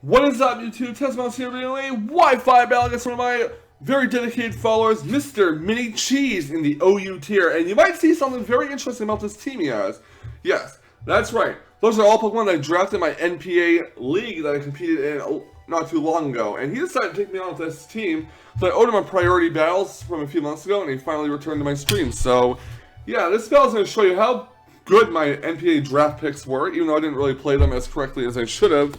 What is up, YouTube? Tesmouse here doing a Wi-Fi battle against one of my very dedicated followers, Mrminicheese in the OU tier. And you might see something very interesting about this team he has. Yes, that's right. Those are all Pokemon that I drafted in my NPA league that I competed in not too long ago. And he decided to take me on with this team. So I owed him a priority battles from a few months ago, and he finally returned to my stream. So, yeah, this battle is going to show you how good my NPA draft picks were, even though I didn't really play them as correctly as I should have.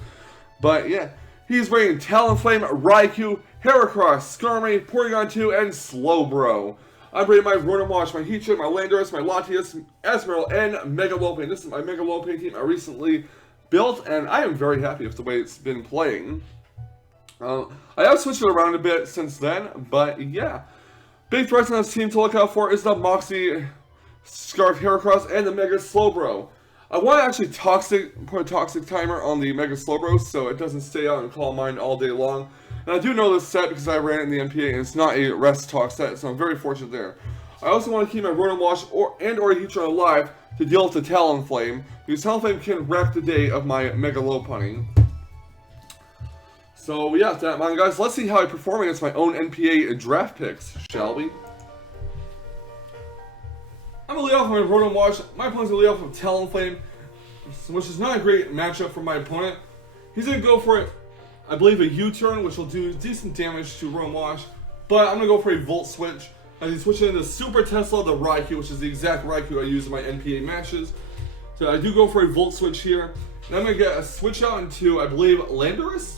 But yeah, he's bringing Talonflame, Raikou, Heracross, Skarmory, Porygon 2, and Slowbro. I'm bringing my Rotom-Wash, my Heatran, my Landorus, my Latias, Esmeralda, and Megalope. This is my Megalope team I recently built, and I am very happy with the way it's been playing. I have switched it around a bit since then, but yeah. Big threats on this team to look out for is the Moxie, Scarf, Heracross, and the Mega Slowbro. I want to actually put a toxic timer on the Mega Slowbro so it doesn't stay out and Calm Mind all day long. And I do know this set because I ran it in the NPA and it's not a rest talk set, so I'm very fortunate there. I also want to keep my Rotom-Wash or Heatran alive to deal with the Talonflame, because Talonflame can wreck the day of my Mega Lopunny. So yeah, with that in mind, guys, let's see how I perform against my own NPA draft picks, shall we? I'm going to lead off with my Rotom-Wash. My opponent's going to lead off with Talonflame, which is not a great matchup for my opponent. He's going to go for it, I believe, a U-turn, which will do decent damage to Rotom-Wash. But I'm going to go for a Volt Switch, as he's switching into Super Tesla, the Raikou, which is the exact Raikou I use in my NPA matches. So I do go for a Volt Switch here. And I'm going to get a switch out into, I believe, Landorus.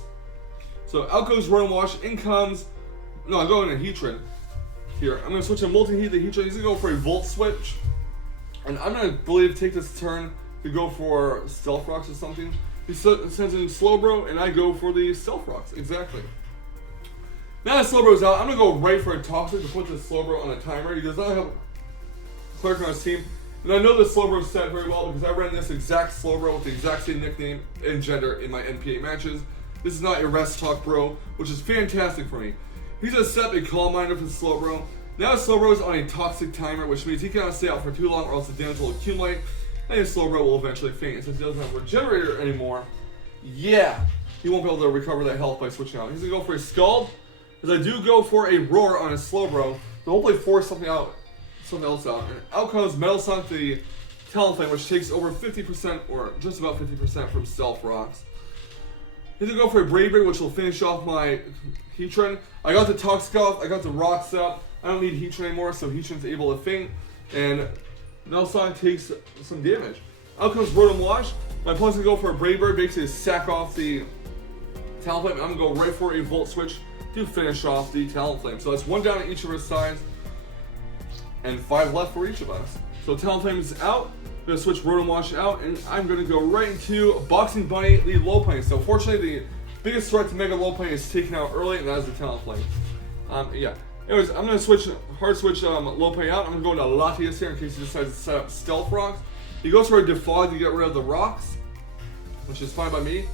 So out goes Rotom-Wash, in comes... No, I'm going to Heatran. Here, I'm going to switch a Multi-Heat to Heatran. He's going to go for a Volt Switch. And I'm going to take this turn to go for Stealth Rocks or something. He sends in Slowbro, and I go for the Stealth Rocks. Exactly. Now that Slowbro's out, I'm going to go right for a Toxic to put the Slowbro on a timer. He does not have Clerk on his team. And I know this Slowbro set very well because I ran this exact Slowbro with the exact same nickname and gender in my NPA matches. This is not a Rest Talk Bro, which is fantastic for me. He's going to set a Calm Mind with his Slowbro. Now Slowbro is on a toxic timer, which means he cannot stay out for too long or else the damage will accumulate, and his Slowbro will eventually faint. And since he doesn't have a Regenerator anymore, yeah, he won't be able to recover that health by switching out. He's going to go for a Scald, as I do go for a Roar on his Slowbro to hopefully force something else out. And out comes Metal Sonic, the Talonflame, which takes over 50%, or just about 50% from Stealth Rocks. He's going to go for a Brave Bird, which will finish off my Heatran. I got the Toxic off, I got the Rocks out. I don't need Heatran anymore, so Heatran's able to faint, and Nelsonic takes some damage. Out comes Rotom-Wash. My opponent's gonna go for a Brave Bird, basically to sack off the Talonflame. I'm gonna go right for a Volt Switch to finish off the Talonflame. So that's one down on each of our sides, and 5 left for each of us. So Talonflame is out. I'm gonna switch Rotom-Wash out, and I'm gonna go right into Boxing Bunny, the Lopunny. So fortunately, the biggest threat to Mega Lopunny is taken out early, and that is the Talonflame. Yeah. Anyways, I'm going to hard switch Lopunny out. I'm going to go into Latias here in case he decides to set up Stealth Rocks. He goes for a Defog to get rid of the rocks, which is fine by me.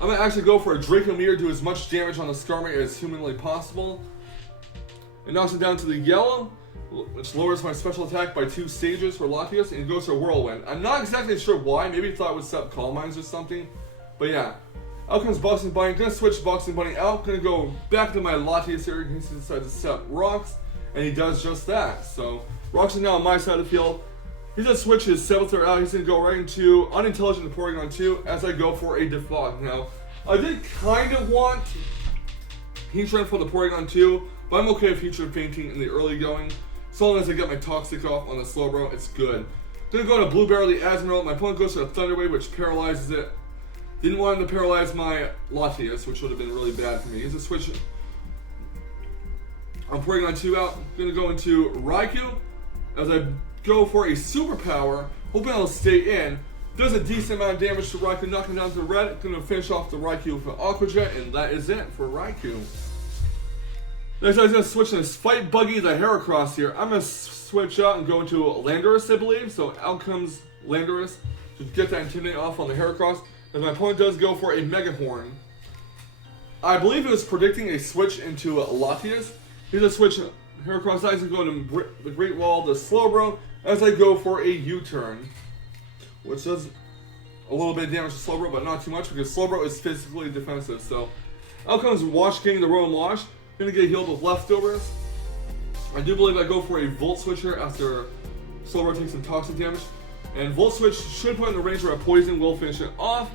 I'm going to actually go for a Draco Meteor to do as much damage on the Skarmory as humanly possible. It knocks him down to the yellow, which lowers my special attack by 2 stages for Latias, and he goes for a Whirlwind. I'm not exactly sure why. Maybe he thought it would set up Calm Minds or something. But yeah. Out comes Boxing Bunny. I'm going to switch Boxing Bunny out. Going to go back to my Latias here in case he decides to set up Rocks. And he does just that. So, Rocks is now on my side of the field. He's going to switch his Saboteur out. He's going to go right into Unintelligent Porygon 2 as I go for a Defog. Now, I did kind of want Heatran for the Porygon 2, but I'm okay with Heatran fainting in the early going. So long as I get my Toxic off on the Slowbro, it's good. Going to go into Blue Barrel, the Esmeralda. My opponent goes for a Thunder Wave, which paralyzes it. Didn't want him to paralyze my Latias, which would have been really bad for me. He's a switch. I'm Porygon 2 out. I'm going to go into Raikou as I go for a Superpower, hoping it'll stay in. Does a decent amount of damage to Raikou, knocking down to the red. Going to finish off the Raikou with an Aqua Jet, and that is it for Raikou. Next, I was going to switch to Fight Buggy, the Heracross here. I'm going to switch out and go into Landorus, I believe. So out comes Landorus to get that Intimidate off on the Heracross. And my opponent does go for a Mega Horn. I believe it was predicting a switch into Latias. He's a switch Heracross Ice and go to the Great Wall, the Slowbro, as I go for a U-turn. Which does a little bit of damage to Slowbro, but not too much because Slowbro is physically defensive. So out comes Wash King, the Royal Wash. Gonna get healed with leftovers. I do believe I go for a Volt Switch here after Slowbro takes some toxic damage. And Volt Switch should put in the range where a poison will finish it off.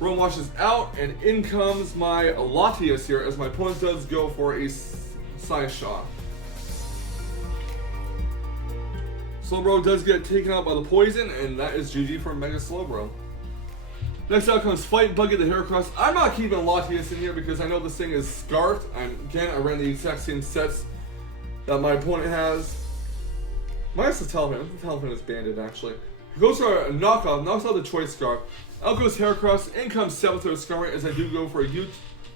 Royal Wash is out, and in comes my Latias here as my opponent does go for a side shot. Slowbro does get taken out by the poison, and that is GG for Mega Slowbro. Next out comes Fight Buggy the Heracross. I'm not keeping Latias in here because I know this thing is scarfed. Again, I ran the exact same sets that my opponent has. Minus the Telephone. The Telephone is banded actually. He goes for a knockoff, knocks out the Choice Scarf. Out goes Heracross, in comes 7th or Scarlet as I do go for a Ute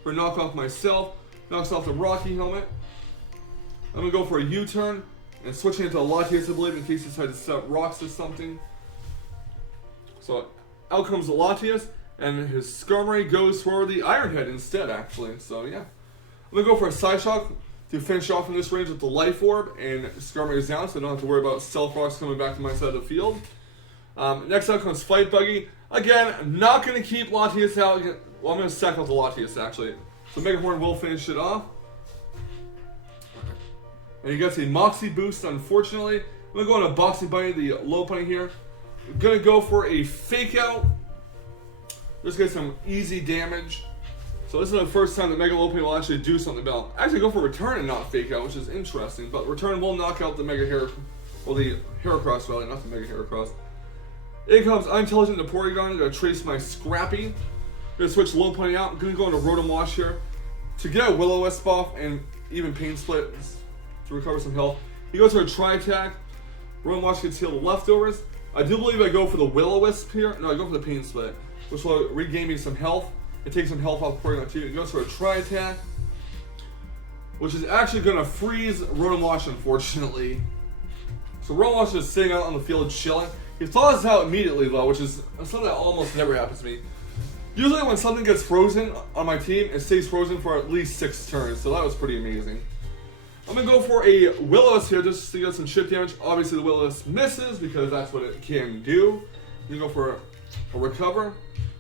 for knockoff myself. Knocks off the Rocky helmet. I'm gonna go for a U-turn and switching into Latias, I believe, in case he decides to set up rocks or something. So out comes the Latias, and his Skarmory goes for the Iron Head instead, actually. So yeah. I'm gonna go for a Side Shock to finish off in this range with the Life Orb, and Skarmory is down, so I don't have to worry about Stealth Rocks coming back to my side of the field. Next out comes Fight Buggy. Again, I'm not going to keep Latias out. Well, I'm going to sack out the Latias, actually. So Mega Horn will finish it off. And he gets a Moxie boost, unfortunately. I'm going to go on a Boxing Bunny, the low bunny here. I'm going to go for a Fake Out. Just get some easy damage. So this is the first time that Mega Lopunny will actually do something about. Actually go for Return and not Fake Out, which is interesting. But Return will knock out the Mega the Heracross, rather, not the Mega Heracross. In comes Unintelligent to Porygon. I'm going to trace my Scrappy. I'm going to switch Lopunny out. I'm going to go into Rotom Wash here to get a Will-O-Wisp off and even Pain Split to recover some health. He goes for a Tri-Attack. Rotom Wash gets healed leftovers. I do believe I go for the Will-O-Wisp here. No, I go for the Pain Split, which will regain me some health. It takes some health off Porygon too. He goes for a Tri-Attack, which is actually going to freeze Rotom Wash, unfortunately. So Rotom Wash is sitting out on the field chilling. He thaws out immediately though, which is something that almost never happens to me. Usually when something gets frozen on my team, it stays frozen for at least 6 turns, so that was pretty amazing. I'm going to go for a Will-O-Wisp here just to get some chip damage. Obviously the Will-O-Wisp misses because that's what it can do. I'm going to go for a Recover.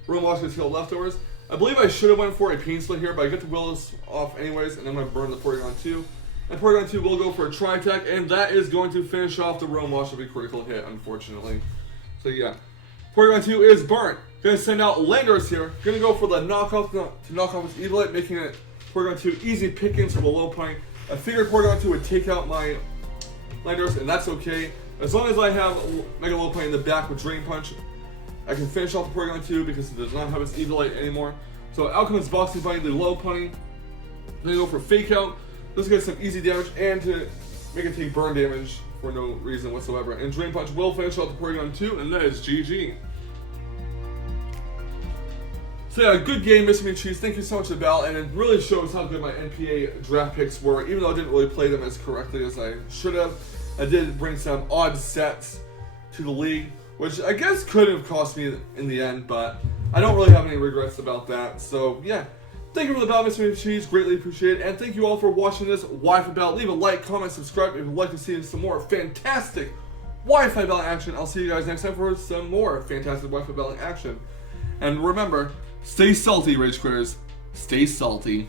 Rotom Wash gets healed leftovers. I believe I should have went for a Pain Split here, but I get the Will-O-Wisp off anyways, and I'm going to burn the Porygon 2. And Porygon 2 will go for a Tri-Attack, and that is going to finish off the Rotom Wash with a critical hit, unfortunately. So yeah, Porygon 2 is burnt. Gonna send out Landorus here. Gonna go for the knockoff to knock off his Eviolite, making it Porygon 2 easy pickings for the low point. I figured Porygon 2 would take out my Landorus, and that's okay. As long as I have Mega Lopunny in the back with Drain Punch, I can finish off the Porygon 2 because it does not have its Eviolite anymore. So out comes Boxing Bunny, the Lopunny. I'm gonna go for Fake Out. Let's get some easy damage and to make it take burn damage for no reason whatsoever. And Drain Punch will finish out the Porygon 2, and that is GG. So yeah, good game, Mrminicheese. Thank you so much for the battle, and it really shows how good my NPA draft picks were, even though I didn't really play them as correctly as I should have. I did bring some odd sets to the league, which I guess could have cost me in the end, but I don't really have any regrets about that. So yeah. Thank you for the battle, Mrminicheese. Greatly appreciate it. And thank you all for watching this Wi-Fi battle. Leave a like, comment, subscribe if you'd like to see some more fantastic Wi-Fi battle action. I'll see you guys next time for some more fantastic Wi-Fi battle action. And remember, stay salty, Rage Critters. Stay salty.